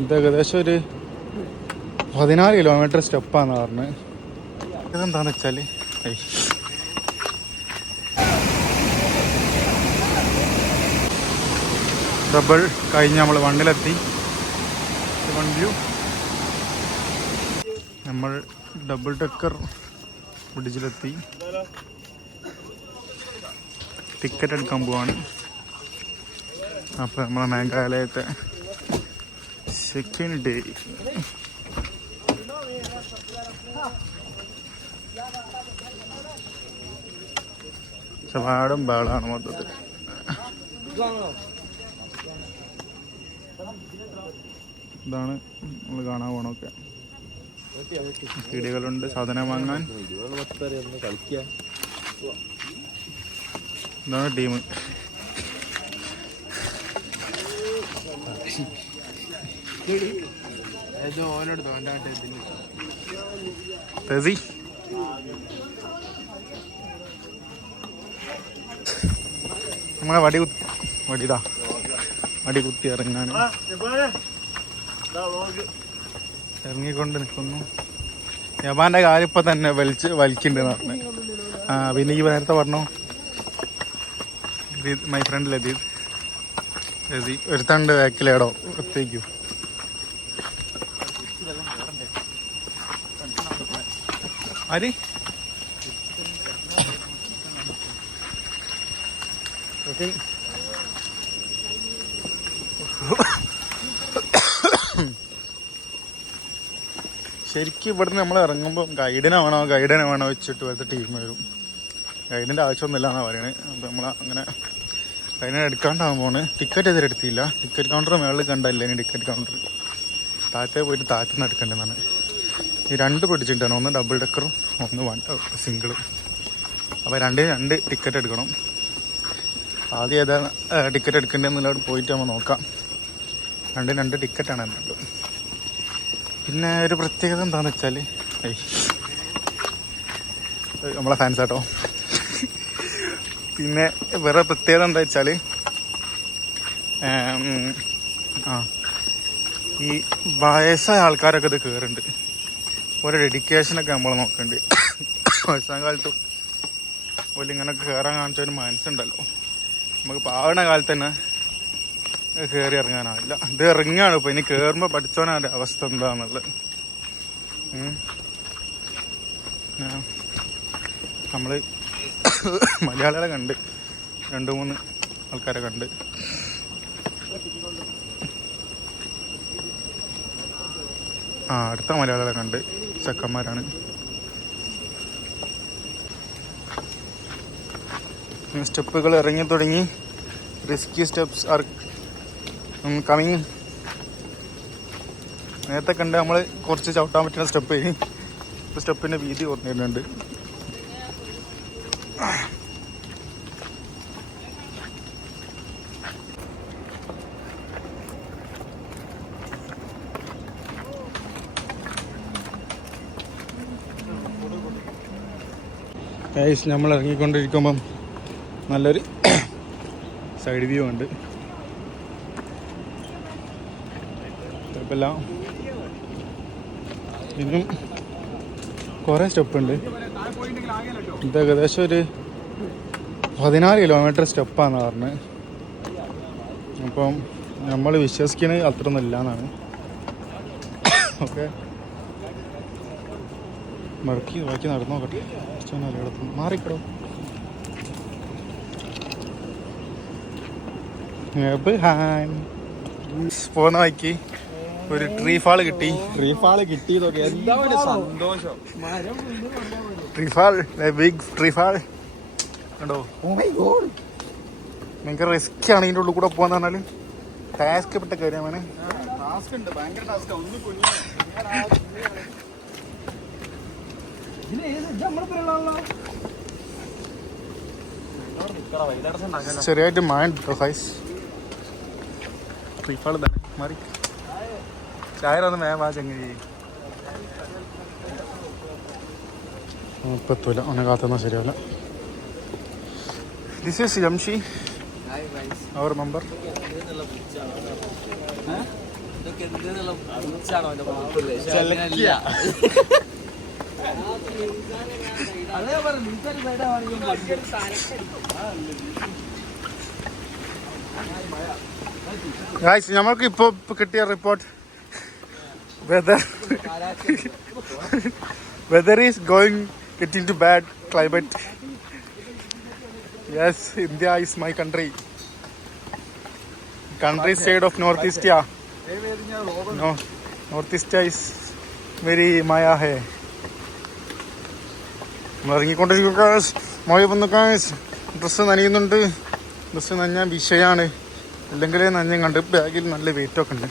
ഇത് ഏകദേശം ഒരു പതിനാല് കിലോമീറ്റർ സ്റ്റെപ്പാന്ന് പറഞ്ഞത് ഇതെന്താന്ന് വെച്ചാൽ ഐ. ഡബിൾ കഴിഞ്ഞ് നമ്മൾ വണ്ണിലെത്തി. വ്യൂ നമ്മൾ ഡബിൾ ഡെക്കർ ബ്രിഡ്ജിലെത്തി ടിക്കറ്റ് എടുക്കാൻ പോവാണ്. അപ്പോൾ നമ്മളെ മേഘാലയത്തെ സെക്കൻഡ്. ഡേ പാടും ബാളാണ് മൊത്തത്തിൽ ഇതാണ് നമ്മൾ കാണാൻ പോണൊക്കെ വീടുകളുണ്ട് സാധനം വാങ്ങാൻ. ഇതാണ് ടീം. നമ്മളെ വടി കുത്തി വടിതാ വടി കുത്തി ഇറങ്ങാൻ. ഇറങ്ങിക്കൊണ്ട് നിൽക്കുന്നു. യമാന്റെ കാലിപ്പോ തന്നെ വലിച്ച് വലിക്കുന്നുണ്ട് പറഞ്ഞു ആ പിന്നെ ഈ നേരത്തെ പറഞ്ഞു മൈ ഫ്രണ്ട് ലതീത്. ഒരു തണ്ട് ബാക്കിലേടോ ഒത്തേക്കു ആര്? ശരിക്കും ഇവിടുന്ന് നമ്മൾ ഇറങ്ങുമ്പോൾ ഗൈഡിനെ വേണോ ഗൈഡിനെ വേണോ വെച്ചിട്ട് വരുന്ന ടീം വരും. ഗൈഡിന്റെ ആവശ്യമൊന്നുമില്ല എന്നാണ് പറയുന്നത് അപ്പോൾ നമ്മൾ അങ്ങനെ ഗൈഡിനെ എടുക്കാണ്ടാകുമ്പോൾ ടിക്കറ്റ് എതിരെ എടുത്തില്ല. ടിക്കറ്റ് കൗണ്ടർ മേളിൽ കണ്ടല്ലേ ടിക്കറ്റ് കൗണ്ടർ താഴത്തെ പോയിട്ട് താഴത്തു എടുക്കേണ്ടതെന്നാണ് ഈ രണ്ട് പിടിച്ചിട്ടാണ് ഒന്ന് ഡബിൾ ഡെക്കറും ഒന്ന് വൺ സിംഗിളും അപ്പോൾ രണ്ട് രണ്ട് ടിക്കറ്റ് എടുക്കണം. ആദ്യം ഏതാണ് ടിക്കറ്റ് എടുക്കേണ്ടതെന്നുള്ളത് പോയിട്ട് നമ്മൾ നോക്കാം. രണ്ട് രണ്ട് ടിക്കറ്റാണ് എന്നുള്ളത്. പിന്നെ ഒരു പ്രത്യേകത എന്താണെന്ന് വെച്ചാൽ നമ്മളെ ഫാൻസ് ആട്ടോ. പിന്നെ വേറെ പ്രത്യേകത എന്താ വെച്ചാൽ ആ ഈ വയസ്സായ ആൾക്കാരൊക്കെ ഇത് കയറുന്നുണ്ട് ഓരോ ഡെഡിക്കേഷനൊക്കെ നമ്മൾ നോക്കേണ്ടി. വയസ്സാം കാലത്ത് ഓൽ ഇങ്ങനൊക്കെ കയറാൻ കാണിച്ച ഒരു മനസ്സുണ്ടല്ലോ. നമുക്ക് പാവണ കാലത്ത് തന്നെ കയറി ഇറങ്ങാനാവില്ല. ഇത് ഇറങ്ങാണ് ഇപ്പൊ. ഇനി കയറുമ്പോ പഠിച്ചോനാ അവസ്ഥ എന്താന്നുള്ളത്. നമ്മൾ മലയാളികളെ കണ്ട്. രണ്ട് മൂന്ന് ആൾക്കാരെ കണ്ട്. ആ അടുത്ത മലയാളികളെ കണ്ട് ചെക്കന്മാരാണ്. സ്റ്റെപ്പുകൾ ഇറങ്ങി തുടങ്ങി. റിസ്കി സ്റ്റെപ്സ് ആർ കമ്മിങ് നേരത്തെ കണ്ട് നമ്മൾ കുറച്ച് ചവിട്ടാൻ പറ്റുന്ന സ്റ്റെപ്പ്. ഇനി സ്റ്റെപ്പിന്റെ വീതി കുറഞ്ഞിട്ടുണ്ട്. ഗൈസ് നമ്മൾ ഇറങ്ങിക്കൊണ്ടിരിക്കുമ്പം നല്ലൊരു സൈഡ് വ്യൂ ഉണ്ട്. കുഴപ്പമില്ല. ഇനിയും കുറേ സ്റ്റെപ്പ് ഉണ്ട്. ഇത് ഏകദേശം ഒരു പതിനാല് കിലോമീറ്റർ സ്റ്റെപ്പാന്ന് പറഞ്ഞത് അപ്പം നമ്മൾ വിശ്വസിക്കുന്നത് അത്രയൊന്നും ഇല്ല എന്നാണ് ഓക്കെ ബാക്കി നടന്നു നോക്കട്ടെ. കുറച്ചൊന്നും മാറിക്കടോ. പോന്ന വഴിക്ക് ഒരു ട്രീ ഫാൾ കിട്ടി. ട്രീ ഫാൾ കിട്ടിയതൊക്കെ. എന്താ ഒരു സന്തോഷം. Tree fall big tree fall കണ്ടോ? ഗോഡ് ഭയങ്കര റിസ്ക് ആണ് ഇതിന്റെ ഉള്ളിൽ കൂടെ പോകാന്ന് പറഞ്ഞാൽ. ടാസ്ക് പെട്ട കാര്യമാണ്. ടാസ്ക് ഉണ്ട്. ഭയങ്കര ടാസ്ക് ഒന്ന് കുഞ്ഞു ഇതിന് ഏത് ഇത് നമ്മളെ പേരുള്ളതാണല്ലോ ചെറിയായിട്ട് മഴ ഉണ്ട് സൈസ് ട്രീ ഫാൾ തന്നെ മാറി. ചായ ഒന്ന് വേവാ ചങ്ങി ഇപ്പം എത്തൂല അവനെ കാത്തുന്ന ശരിയല്ല ദിസ് ഈസ് യംഷി അവർ മെമ്പർ ഇതൊക്കെ എന്തെന്നുള്ള അതേ പറഞ്ഞു നിനക്കൊരു സൈഡ് ഗായ്സ് നമ്മൾക്ക് ഇപ്പോൾ കിട്ടിയ report weather weather is going getting to bad climate yes India is my country country side of north east north east is very മായ ഹേ നമ്മൾ ഇറങ്ങിക്കൊണ്ടിരിക്കും guys. മഴ വന്നു കാശ് ഡ്രസ്സ് നനയുന്നുണ്ട്. ഡ്രസ്സ് നനഞ്ഞാൽ വിഷയാണ്. അല്ലെങ്കിൽ നനഞ്ഞും കണ്ട് ബാഗിൽ നല്ല വെയിറ്റൊക്കെ ഉണ്ട്.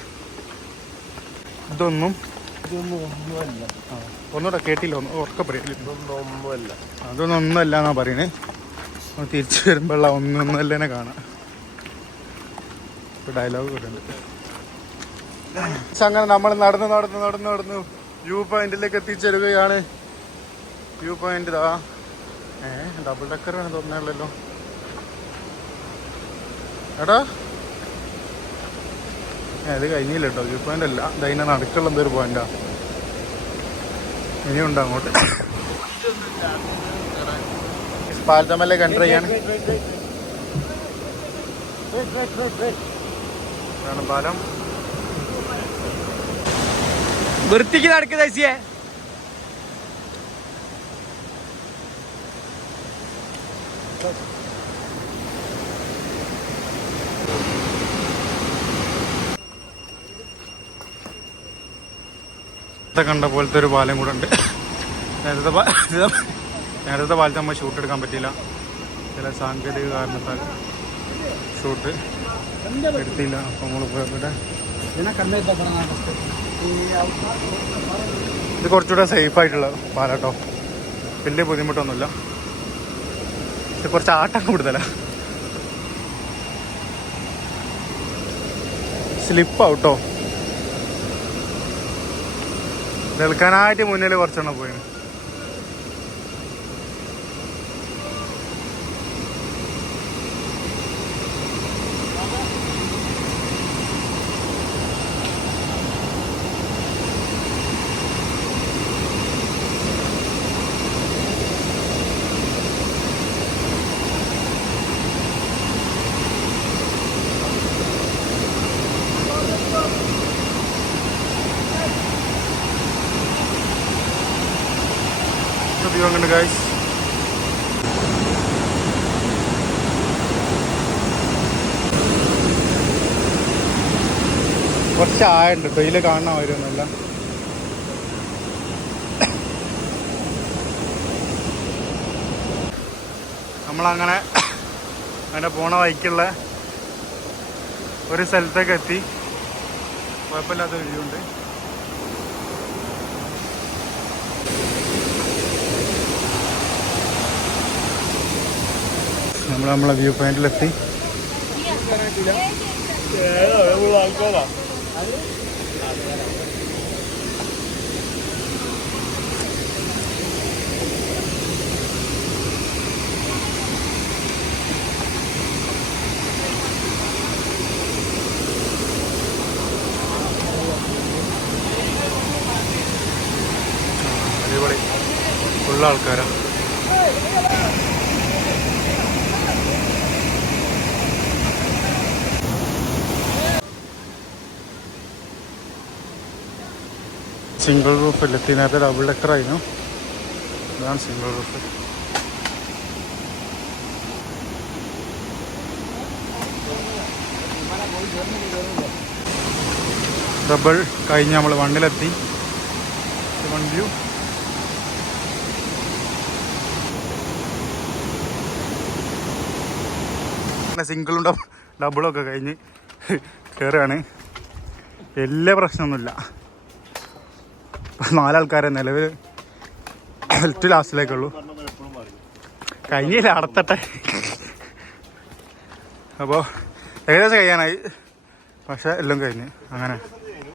ഇതൊന്നും ഇതൊന്നും ഒന്നുമല്ല. ഒന്നുകൂടെ കേട്ടില്ല ഒന്ന് ഉറക്കെ പറയില്ല ഇതൊന്നും ഒന്നുമല്ല. അതൊന്നും ഒന്നുമല്ല എന്നാ പറയണേ. തിരിച്ചു വരുമ്പോഴുള്ള ഒന്നൊന്നല്ല തന്നെ കാണാം. ഡയലോഗ് കിട്ടുന്നുണ്ട് അങ്ങനെ നമ്മൾ നടന്ന് നടന്ന് നടന്ന് നടന്നു വ്യൂ പോയിന്റിലേക്ക് എത്തിച്ചേരുകയാണ്. വ്യൂ പോയിന്റ് ഇതാ. ഏ ഡബിൾ ഡക്കർ ആണ് തോന്നുന്നുള്ളല്ലോ എടാ. ഏ, ഇത് കഴിഞ്ഞില്ല കേട്ടോ വ്യൂ പോയിന്റ് അല്ല. ഇതിനെ നടക്കുള്ള എന്തൊരു പോയിന്റാ ഇനിയുണ്ട് അങ്ങോട്ട്? പാലത്തമ്മലേക്ക് കണ്ടർ ചെയ്യാണ് പാലം. വൃത്തിക്ക് നടക്കുക ദശിയെ നേരത്തെ കണ്ട പോലത്തെ ഒരു പാലം കൂടെ ഉണ്ട്. നേരത്തെ നേരത്തെ പാലത്ത് നമ്മൾ ഷൂട്ട് എടുക്കാൻ പറ്റിയില്ല. ചില സാങ്കേതിക കാരണത്താൽ ഷൂട്ട് എടുത്തില്ല. അപ്പോൾ നമ്മൾ ഇവിടെ ഇത് കുറച്ചുകൂടെ സേഫ് ആയിട്ടുള്ള പാലാട്ടോ വലിയ ബുദ്ധിമുട്ടൊന്നുമില്ല. ഇത് കുറച്ച് ആട്ടം കൂടുതലാ. സ്ലിപ്പ് ഔട്ടോ നിൽക്കാനായിട്ട് മുന്നിൽ കുറച്ചെണ്ണം പോയി. വ്യൂ അങ്ങനെ ഗായ്സ് കുറച്ച് ആയുണ്ട് കേട്ടോ ഇതിൽ കാണാൻ വരുമൊന്നുമല്ല നമ്മളങ്ങനെ അങ്ങനെ പോണ വൈക്കുള്ള ഒരു സ്ഥലത്തേക്ക് എത്തി. കുഴപ്പമില്ലാത്ത വ്യൂ നമ്മൾ നമ്മളെ വ്യൂ പോയിന്റിലെത്തി. അടിപൊളി. ഉള്ള ആൾക്കാരാണ് സിംഗിൾ റൂഫിലെത്തി നേരത്തെ ഡബിൾ ഡെക്കർ ആയിരുന്നു. ഇതാണ് സിംഗിൾ റൂഫ് ഡബിൾ കഴിഞ്ഞ് നമ്മൾ വണ്ണിലെത്തി വൺ വ്യൂ സിംഗിളും ഒക്കെ കഴിഞ്ഞ് കയറുകയാണ് വലിയ പ്രശ്നമൊന്നുമില്ല. നാലാൾക്കാരെ നിലവിൽ ഏറ്റവും ലാസ്റ്റിലേക്കുള്ളൂ കഴിഞ്ഞില്ല അടത്തട്ടെ. അപ്പോൾ ഏകദേശം കഴിയാനായി. പക്ഷെ എല്ലാം കഴിഞ്ഞ്. അങ്ങനെ.